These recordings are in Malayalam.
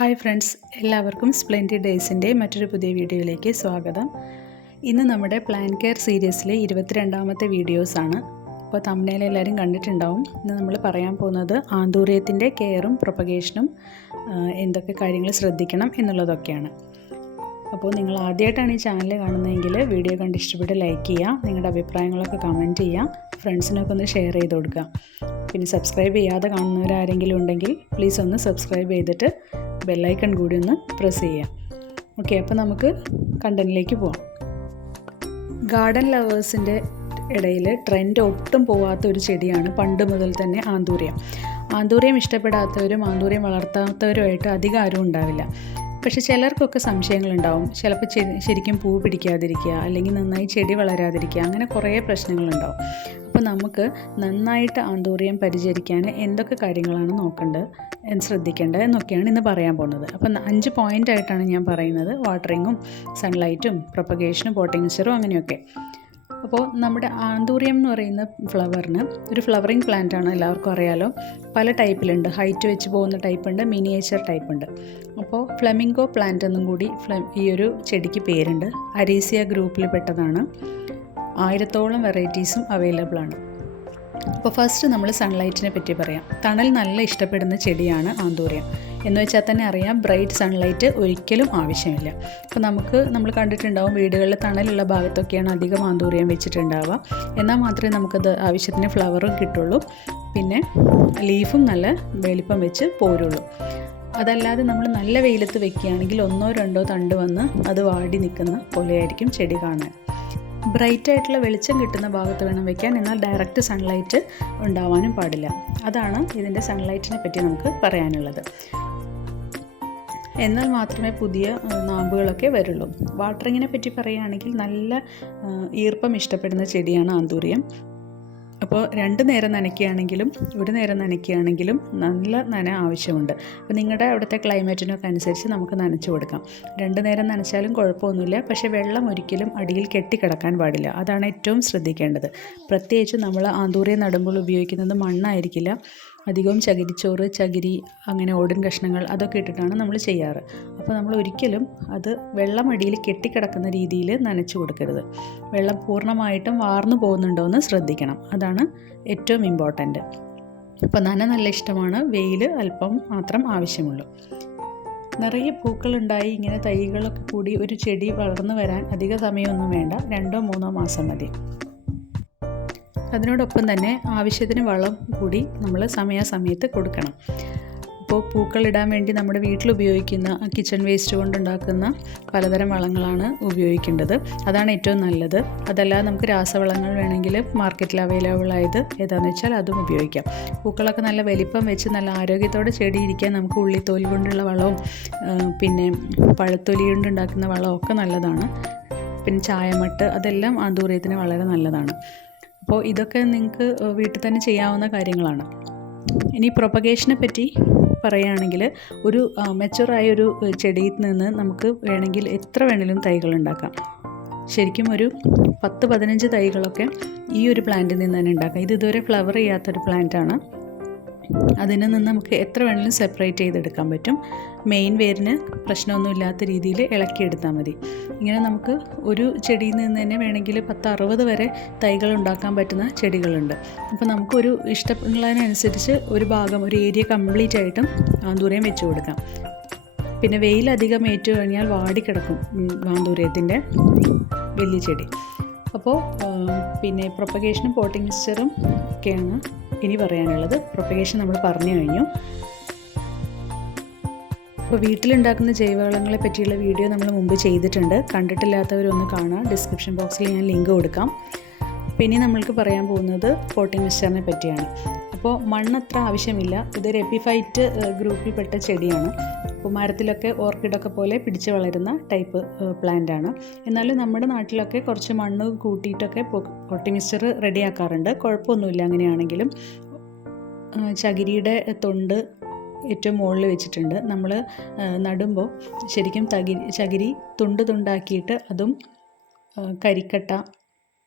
ഹായ് ഫ്രണ്ട്സ്, എല്ലാവർക്കും സ്പ്ലെൻഡിഡ് ഡേയ്സിൻ്റെ മറ്റൊരു പുതിയ വീഡിയോയിലേക്ക് സ്വാഗതം. ഇന്ന് നമ്മുടെ പ്ലാൻ കെയർ സീരീസിലെ 22ാമത്തെ വീഡിയോസാണ്. അപ്പോൾ തംബ്നെയിൽ എല്ലാവരും കണ്ടിട്ടുണ്ടാവും. ഇന്ന് നമ്മൾ പറയാൻ പോകുന്നത് ആന്തൂറിയത്തിൻ്റെ കെയറും പ്രൊപ്പഗേഷനും എന്തൊക്കെ കാര്യങ്ങൾ ശ്രദ്ധിക്കണം എന്നുള്ളതൊക്കെയാണ്. അപ്പോൾ നിങ്ങൾ ആദ്യമായിട്ടാണ് ഈ ചാനൽ കാണുന്നതെങ്കിൽ വീഡിയോ കണ്ട് ഇഷ്ടപ്പെട്ട് ലൈക്ക് ചെയ്യുക, നിങ്ങളുടെ അഭിപ്രായങ്ങളൊക്കെ കമൻറ്റ് ചെയ്യുക, ഫ്രണ്ട്സിനൊക്കെ ഒന്ന് ഷെയർ ചെയ്ത് കൊടുക്കുക. പിന്നെ സബ്സ്ക്രൈബ് ചെയ്യാതെ കാണുന്നവരാരെങ്കിലും ഉണ്ടെങ്കിൽ പ്ലീസ് ഒന്ന് സബ്സ്ക്രൈബ് ചെയ്തിട്ട് ബെല്ലൈക്കൺ കൂടി ഒന്ന് പ്രസ് ചെയ്യാം. ഓക്കെ, അപ്പോൾ നമുക്ക് കണ്ടന്റിലേക്ക് പോവാം. ഗാർഡൻ ലവേഴ്സിൻ്റെ ഇടയിൽ ട്രെൻഡ് ഒട്ടും പോവാത്ത ഒരു ചെടിയാണ് പണ്ട് മുതൽ തന്നെ ആന്തൂറിയം. ആന്തൂറിയം ഇഷ്ടപ്പെടാത്തവരും ആന്തൂറിയം വളർത്താത്തവരുമായിട്ട് അധികം ആരും ഉണ്ടാവില്ല. പക്ഷേ ചിലർക്കൊക്കെ സംശയങ്ങളുണ്ടാവും. ചിലപ്പോൾ ശരിക്കും പൂ പിടിക്കാതിരിക്കുക, അല്ലെങ്കിൽ നന്നായി ചെടി വളരാതിരിക്കുക, അങ്ങനെ കുറേ പ്രശ്നങ്ങളുണ്ടാവും. അപ്പോൾ നമുക്ക് നന്നായിട്ട് ആന്തൂറിയം പരിചരിക്കാൻ എന്തൊക്കെ കാര്യങ്ങളാണ് ശ്രദ്ധിക്കേണ്ടത് എന്നൊക്കെയാണ് ഇന്ന് പറയാൻ പോകുന്നത്. അപ്പം 5 പോയിൻ്റായിട്ടാണ് ഞാൻ പറയുന്നത്. വാട്ടറിങ്ങും സൺലൈറ്റും പ്രൊപ്പഗേഷനും പോട്ടിംഗ് മിക്സ്ചറും അങ്ങനെയൊക്കെ. അപ്പോൾ നമ്മുടെ ആന്തൂറിയം എന്ന് പറയുന്ന ഫ്ലവറിന് ഒരു ഫ്ലവറിങ് പ്ലാന്റ് ആണ്, എല്ലാവർക്കും അറിയാലോ. പല ടൈപ്പിലുണ്ട്. ഹൈറ്റ് വെച്ച് പോകുന്ന ടൈപ്പുണ്ട്, മിനിയേച്ചർ ടൈപ്പുണ്ട്. അപ്പോൾ ഫ്ലെമിംഗോ പ്ലാന്റ് എന്നും കൂടി ഈ ഒരു ചെടിക്ക് പേരുണ്ട്. അരീസിയ ഗ്രൂപ്പിൽ പെട്ടതാണ്. 1000ഓളം വെറൈറ്റീസും അവൈലബിൾ ആണ്. അപ്പോൾ ഫസ്റ്റ് നമ്മൾ സൺലൈറ്റിനെ പറ്റി പറയാം. തണൽ നല്ല ഇഷ്ടപ്പെടുന്ന ചെടിയാണ് ആന്തൂറിയം. എന്ന് വെച്ചാൽ തന്നെ അറിയാം, ബ്രൈറ്റ് സൺലൈറ്റ് ഒരിക്കലും ആവശ്യമില്ല. അപ്പോൾ നമ്മൾ കണ്ടിട്ടുണ്ടാവും, വീടുകളിൽ തണലുള്ള ഭാഗത്തൊക്കെയാണ് അധികം ആന്തൂറിയം വെച്ചിട്ടുണ്ടാവുക. എന്നാൽ മാത്രമേ നമുക്കത് ആവശ്യത്തിന് ഫ്ലവറും കിട്ടുള്ളൂ, പിന്നെ ലീഫും നല്ല വലിപ്പം വെച്ച് പോരുള്ളൂ. അതല്ലാതെ നമ്മൾ നല്ല വെയിലത്ത് വെക്കുകയാണെങ്കിൽ 1-2 തണ്ട് വന്ന് അത് വാടി നിൽക്കുന്ന പോലെയായിരിക്കും ചെടി കാണാൻ. ബ്രൈറ്റ് ആയിട്ടുള്ള വെളിച്ചം കിട്ടുന്ന ഭാഗത്ത് വേണം വെക്കാൻ, എന്നാൽ ഡയറക്റ്റ് സൺലൈറ്റ് ഉണ്ടാവാനും പാടില്ല. അതാണ് ഇതിൻ്റെ സൺലൈറ്റിനെ പറ്റി നമുക്ക് പറയാനുള്ളത്. എന്നാൽ മാത്രമേ പുതിയ നാമ്പുകളൊക്കെ വരുള്ളൂ. വാട്ടറിങ്ങിനെ പറ്റി പറയുകയാണെങ്കിൽ നല്ല ഈർപ്പം ഇഷ്ടപ്പെടുന്ന ചെടിയാണ് ആന്തൂറിയം. അപ്പോൾ 2 നേരം നനയ്ക്കുകയാണെങ്കിലും 1 നേരം നനയ്ക്കുകയാണെങ്കിലും നല്ല നന ആവശ്യമുണ്ട്. അപ്പോൾ നിങ്ങളുടെ അവിടുത്തെ ക്ലൈമറ്റിനൊക്കെ അനുസരിച്ച് നമുക്ക് നനച്ചു കൊടുക്കാം. 2 നേരം നനച്ചാലും കുഴപ്പമൊന്നുമില്ല. പക്ഷേ വെള്ളം ഒരിക്കലും അടിയിൽ കെട്ടിക്കിടക്കാൻ പാടില്ല. അതാണ് ഏറ്റവും ശ്രദ്ധിക്കേണ്ടത്. പ്രത്യേകിച്ച് നമ്മൾ ആന്തൂറിയം നടുമ്പോൾ ഉപയോഗിക്കുന്നത് മണ്ണായിരിക്കില്ല. അധികവും ചകിരിച്ചോറ്, ചകിരി, അങ്ങനെ ഓടിൻ കഷ്ണങ്ങൾ അതൊക്കെ ഇട്ടിട്ടാണ് നമ്മൾ ചെയ്യാറ്. അപ്പോൾ നമ്മൾ ഒരിക്കലും അത് വെള്ളം അടിയിൽ കെട്ടിക്കിടക്കുന്ന രീതിയിൽ നനച്ചു കൊടുക്കരുത്. വെള്ളം പൂർണ്ണമായിട്ടും വാർന്നു പോകുന്നുണ്ടോ എന്ന് ശ്രദ്ധിക്കണം. അതാണ് ഏറ്റവും ഇമ്പോർട്ടൻറ്റ്. അപ്പോൾ നല്ല ഇഷ്ടമാണ്. വെയിൽ അല്പം മാത്രം ആവശ്യമുള്ളൂ. നിറയെ പൂക്കളുണ്ടായി ഇങ്ങനെ തൈകളൊക്കെ കൂടി ഒരു ചെടി വളർന്നു വരാൻ അധിക സമയമൊന്നും വേണ്ട. 2-3 മാസം മതി. അതിനോടൊപ്പം തന്നെ ആവശ്യത്തിന് വളം കൂടി നമ്മൾ സമയാസമയത്ത് കൊടുക്കണം. ഇപ്പോൾ പൂക്കളിടാൻ വേണ്ടി നമ്മുടെ വീട്ടിൽ ഉപയോഗിക്കുന്ന കിച്ചൺ വേസ്റ്റ് കൊണ്ടുണ്ടാക്കുന്ന പലതരം വളങ്ങളാണ് ഉപയോഗിക്കേണ്ടത്. അതാണ് ഏറ്റവും നല്ലത്. അതല്ലാതെ നമുക്ക് രാസവളങ്ങൾ വേണമെങ്കിൽ മാർക്കറ്റിൽ അവൈലബിൾ ആയത് ഏതാണെന്ന് വെച്ചാൽ അതും ഉപയോഗിക്കാം. പൂക്കളൊക്കെ നല്ല വലിപ്പം വെച്ച് നല്ല ആരോഗ്യത്തോടെ ചെടി ഇരിക്കാൻ നമുക്ക് ഉള്ളിത്തോലി കൊണ്ടുള്ള വളവും പിന്നെ പഴത്തൊലി കൊണ്ടുണ്ടാക്കുന്ന വളവും ഒക്കെ നല്ലതാണ്. പിന്നെ ചായമട്ട്, അതെല്ലാം ആന്തൂറിയത്തിന് വളരെ നല്ലതാണ്. അപ്പോൾ ഇതൊക്കെ നിങ്ങൾക്ക് വീട്ടിൽ തന്നെ ചെയ്യാവുന്ന കാര്യങ്ങളാണ്. ഇനി പ്രൊപ്പഗേഷനെ പറ്റി പറയുകയാണെങ്കിൽ ഒരു മെച്ചുറായൊരു ചെടിയിൽ നിന്ന് നമുക്ക് വേണമെങ്കിൽ എത്ര വേണമെങ്കിലും തൈകൾ ഉണ്ടാക്കാം. ശരിക്കും ഒരു 10-15 തൈകളൊക്കെ ഈ ഒരു പ്ലാന്റിൽ നിന്ന് തന്നെ ഉണ്ടാക്കാം. ഇത് ഇതുവരെ ഫ്ലവർ ചെയ്യാത്തൊരു പ്ലാന്റാണ്. അതിൽ നിന്ന് നമുക്ക് എത്ര വേണമെങ്കിലും സെപ്പറേറ്റ് ചെയ്തെടുക്കാൻ പറ്റും. മെയിൻ വേരിന് പ്രശ്നമൊന്നുമില്ലാത്ത രീതിയിൽ ഇളക്കിയെടുത്താൽ മതി. ഇങ്ങനെ നമുക്ക് ഒരു ചെടിയിൽ നിന്ന് തന്നെ വേണമെങ്കിൽ 10-60 വരെ തൈകൾ ഉണ്ടാക്കാൻ പറ്റുന്ന ചെടികളുണ്ട്. അപ്പോൾ നമുക്കൊരു ഇഷ്ടമുള്ളതിനനുസരിച്ച് ഒരു ഭാഗം, ഒരു ഏരിയ കംപ്ലീറ്റ് ആയിട്ടും ആന്തൂറിയം വെച്ച് കൊടുക്കാം. പിന്നെ വെയിലധികം ഏറ്റു കഴിഞ്ഞാൽ വാടിക്കിടക്കും ആന്തൂറിയത്തിൻ്റെ വലിയ ചെടി. അപ്പോൾ പിന്നെ പ്രൊപ്പഗേഷനും പോട്ടിംഗ് മിക്സ്ചറും ഒക്കെയാണ് ഇനി പറയാനുള്ളത്. പ്രൊപ്പഗേഷൻ നമ്മൾ പറഞ്ഞു കഴിഞ്ഞു. അപ്പോൾ വീട്ടിലുണ്ടാക്കുന്ന ജൈവവളങ്ങളെ പറ്റിയുള്ള വീഡിയോ നമ്മൾ മുമ്പ് ചെയ്തിട്ടുണ്ട്. കണ്ടിട്ടില്ലാത്തവരൊന്ന് കാണാം. ഡിസ്ക്രിപ്ഷൻ ബോക്സിൽ ഞാൻ ലിങ്ക് കൊടുക്കാം. പിന്നെ നമ്മൾക്ക് പറയാൻ പോകുന്നത് പോട്ടിംഗ് മിക്സ്ചറിനെ പറ്റിയാണ്. അപ്പോൾ മണ്ണത്ര ആവശ്യമില്ല. ഇതൊരു എപ്പിഫൈറ്റ് ഗ്രൂപ്പിൽപ്പെട്ട ചെടിയാണ്. അപ്പോൾ മരത്തിലൊക്കെ ഓർക്കിഡൊക്കെ പോലെ പിടിച്ച് വളരുന്ന ടൈപ്പ് പ്ലാന്റ് ആണ്. എന്നാലും നമ്മുടെ നാട്ടിലൊക്കെ കുറച്ച് മണ്ണ് കൂട്ടിയിട്ടൊക്കെ പോട്ടിംഗ് മിക്സ്ചർ റെഡിയാക്കാറുണ്ട്. കുഴപ്പമൊന്നുമില്ല അങ്ങനെയാണെങ്കിലും. ചകിരിയുടെ തൊണ്ട് ഏറ്റവും മുകളിൽ വെച്ചിട്ടുണ്ട്. നമ്മൾ നടുമ്പോൾ ശരിക്കും ചകിരി തുണ്ടാക്കിയിട്ട് അതും കരിക്കട്ട,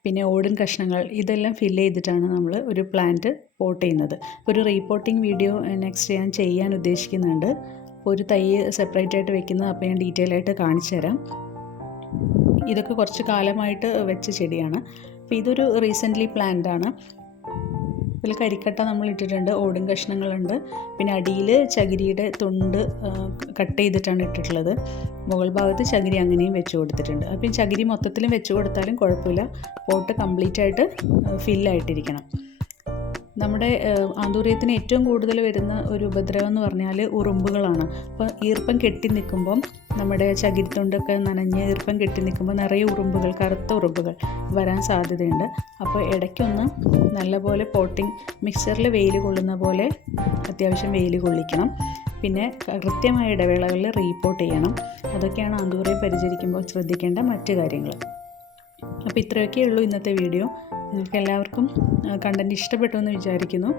പിന്നെ ഓടിൻ കഷ്ണങ്ങൾ ഇതെല്ലാം ഫില്ല് ചെയ്തിട്ടാണ് നമ്മൾ ഒരു പ്ലാന്റ് പോട്ട് ചെയ്യുന്നത്. ഒരു റീപോട്ടിംഗ് വീഡിയോ നെക്സ്റ്റ് ഞാൻ ചെയ്യാൻ ഉദ്ദേശിക്കുന്നുണ്ട്. ഒരു തൈ സെപ്പറേറ്റ് ആയിട്ട് വെക്കുന്നത് അപ്പോൾ ഞാൻ ഡീറ്റെയിൽ ആയിട്ട് കാണിച്ചു തരാം. ഇതൊക്കെ കുറച്ച് കാലമായിട്ട് വെച്ച ചെടിയാണ്. അപ്പോൾ ഇതൊരു റീസെൻ്റ്ലി പ്ലാന്റ് ആണ്. ഇതിൽ കരിക്കട്ട നമ്മൾ ഇട്ടിട്ടുണ്ട്, ഓടും കഷ്ണങ്ങളുണ്ട്, പിന്നെ അടിയിൽ ചകിരിയുടെ തുണ്ട് കട്ട് ചെയ്തിട്ടാണ് ഇട്ടിട്ടുള്ളത്. മുകൾ ഭാഗത്ത് ചകിരി അങ്ങനെയും വെച്ച് കൊടുത്തിട്ടുണ്ട്. അപ്പോൾ ഈ ചകിരി മൊത്തത്തിലും വെച്ച് കൊടുത്താലും കുഴപ്പമില്ല, പോട്ട് കംപ്ലീറ്റ് ആയിട്ട് ഫില്ലായിട്ടിരിക്കണം. നമ്മുടെ ആന്തൂറിയത്തിന് ഏറ്റവും കൂടുതൽ വരുന്ന ഒരു ഉപദ്രവം എന്ന് പറഞ്ഞാൽ ഉറുമ്പുകളാണ്. അപ്പോൾ ഈർപ്പം കെട്ടി നിൽക്കുമ്പം നമ്മുടെ ചകിരിത്തൊണ്ടൊക്കെ നനഞ്ഞ് ഈർപ്പം കെട്ടി നിൽക്കുമ്പോൾ നിറയെ ഉറുമ്പുകൾ, കറുത്ത ഉറുമ്പുകൾ വരാൻ സാധ്യതയുണ്ട്. അപ്പോൾ ഇടയ്ക്കൊന്ന് നല്ലപോലെ പോട്ടിംഗ് മിക്സറിൽ വെയിൽ കൊള്ളുന്ന പോലെ അത്യാവശ്യം വെയിൽ കൊള്ളിക്കണം. പിന്നെ കൃത്യമായ ഇടവേളകളിൽ റീപോട്ട് ചെയ്യണം. അതൊക്കെയാണ് ആന്തൂറിയം പരിചരിക്കുമ്പോൾ ശ്രദ്ധിക്കേണ്ട മറ്റ് കാര്യങ്ങൾ. അപ്പോൾ ഇത്രയൊക്കെ ഉള്ളൂ ഇന്നത്തെ വീഡിയോ. നിങ്ങൾക്ക് എല്ലാവർക്കും കണ്ടൻറ്റ് ഇഷ്ടപ്പെട്ടു എന്ന് വിചാരിക്കുന്നു.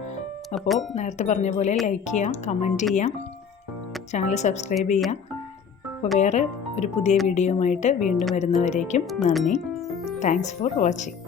അപ്പോൾ നേരത്തെ പറഞ്ഞ പോലെ ലൈക്ക് ചെയ്യുക, കമൻറ്റ് ചെയ്യുക, ചാനൽ സബ്സ്ക്രൈബ് ചെയ്യുക. അപ്പോൾ വേറെ ഒരു പുതിയ വീഡിയോയുമായിട്ട് വീണ്ടും വരുന്നവരേക്കും നന്ദി. Thanks for watching.